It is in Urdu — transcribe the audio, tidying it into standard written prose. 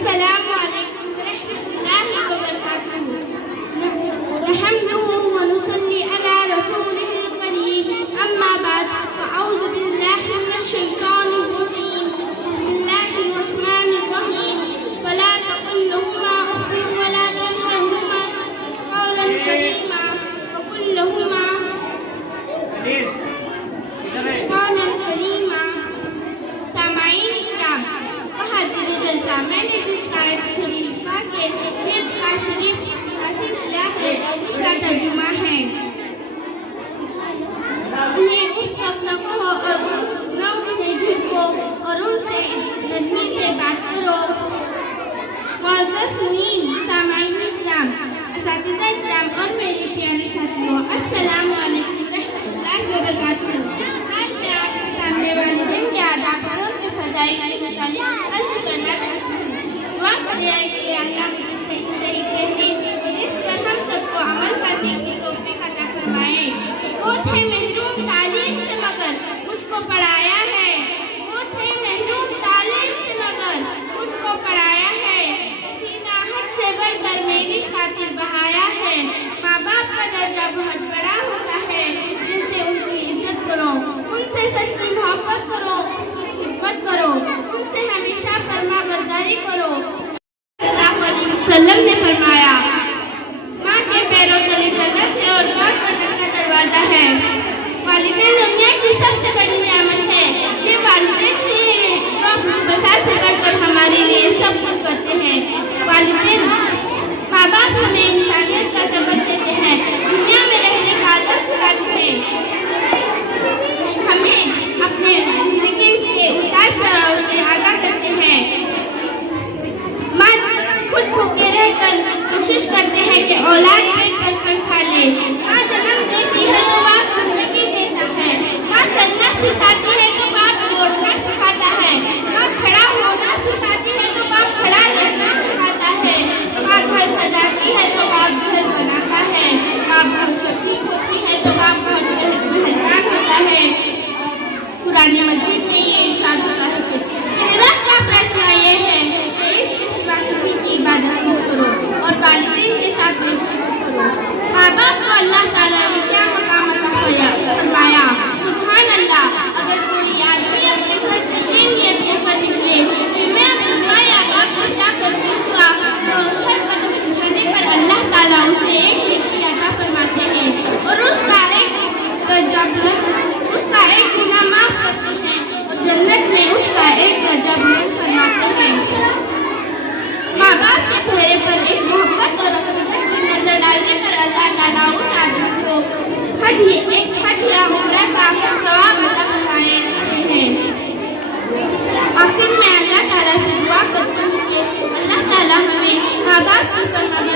السلام علیکم ورحمۃ اللہ وبرکاتہ نحمده ونصلي على رسوله الكريم اما بعد فاعوذ بالله من الشیطان الرجیم بسم اللہ الرحمن الرحیم فلا تقل لهما اف ولا تنهرهما قولا کریما وقل لهما قولا کریما. سامعین کرام، حاضر جلسہ، میں نے جس آیت شریفہ کے مرد شریف حاصل کیا ہے اس کا ترجمہ ہے. انہیں اس وقت نہ کہو اور نہ انہیں جھٹکو اور ان سے نرمی سے بات کرو. معزز سنین، سامعین کرام، اساتذہ کرام اور میرے پیارے ساتھیوں، السلام علیکم ورحمۃ اللہ وبرکاتہ. آج میں آپ کے سامنے والدین کے آداب اور ان کے فضائل کے متعلق عرض کرنا چاہتی ہوں. دعا کرے کہ اللہ مجھے صحیح کہنے اور اس پر ہم سب کو عمل کرنے کی توفیق عطا فرمائے. وہ تھے محروم تعلیم سے مگر مجھ کو پڑھایا ہے. وہ تھے محروم تعلیم سے مگر مجھ کو پڑھایا ہے. اسی ناحق سے بڑھ کر میری خاطر بہایا ہے. ماں باپ کا درجہ بہت بڑا ہوتا ہے، جن سے ان کی عزت کرو، ان سے سچی محبت کرو، خدمت کرو، ان سے ہمیشہ فرما برداری کرو. اللہ علیہ وسلم نے فرمایا، ماں کے پیروں تلے جنت ہے اور باپ جنت کا دروازہ ہے. والدین دنیا کی سب سے بڑی نعمت ہے. یہ والدین ہی ہیں جو اپنی بساط سے بڑھ کر ہمارے لیے سب کچھ کرتے ہیں. والدین ماں باپ ہمیں انسانیت کا سبق دیتے ہیں، دنیا میں رہنے کا آداب سکھاتے ہیں، ہمیں اپنے زندگی کے اتار چڑھاؤ سے آگاہ کرتے ہیں. ماں خود بھوکے رہ کر کوشش کرتے ہیں کہ اولاد پیٹ بھر کر کھا لے. ماں جنم دیتی ہے تو باپ زندگی دیتا ہے. ماں چلنا سکھاتی ہے تو باپ دوڑنا سکھاتا ہے. ماں کھڑا ہونا سکھاتی ہے تو باپ کھڑا رہنا سکھاتا ہے. ماں گھر سجاتی ہے تو باپ گھر بناتا ہے. ماں بہت شفیق ہوتی ہے تو باپ بہت مہربان ہوتا ہے. قرآن مجید میں یہ ارشاد ہوتا ہے کہ رب کا فیصلہ یہ ہے کہ اس کے سوا کسی کی عبادت نہ کرو اور والدین کے ساتھ محبت کرو. ماں باپ کو اللہ تعالیٰ نے کیا مقام عطا فرمایا. سبحان اللہ. اگر کوئی آدمی اپنے گھر سے یہ نیت لے کر نکلے کہ میں اپنے ماں یا باپ کو جا کر دیکھوں گا تو ہر قدم اٹھانے پر اللہ تعالیٰ اسے ایک نیکی عطا فرماتے ہیں اور اس کا ایک گناہ معاف کرتے ہیں اور جنت میں اس کا ایک درجہ بلند فرماتے ہیں. ماں باپ کے چہرے پر ایک محبت اور عقیدت کی نظر ڈالنے پر اللہ تعالیٰ اس آدمی کو ایک حج یا عمرہ کا ثواب عطا فرمائے رہتے ہیں. آخر میں اللہ تعالیٰ سے دعا کرتا ہوں کہ اللہ تعالیٰ ہمیں ماں باپ کی فرمانبرداری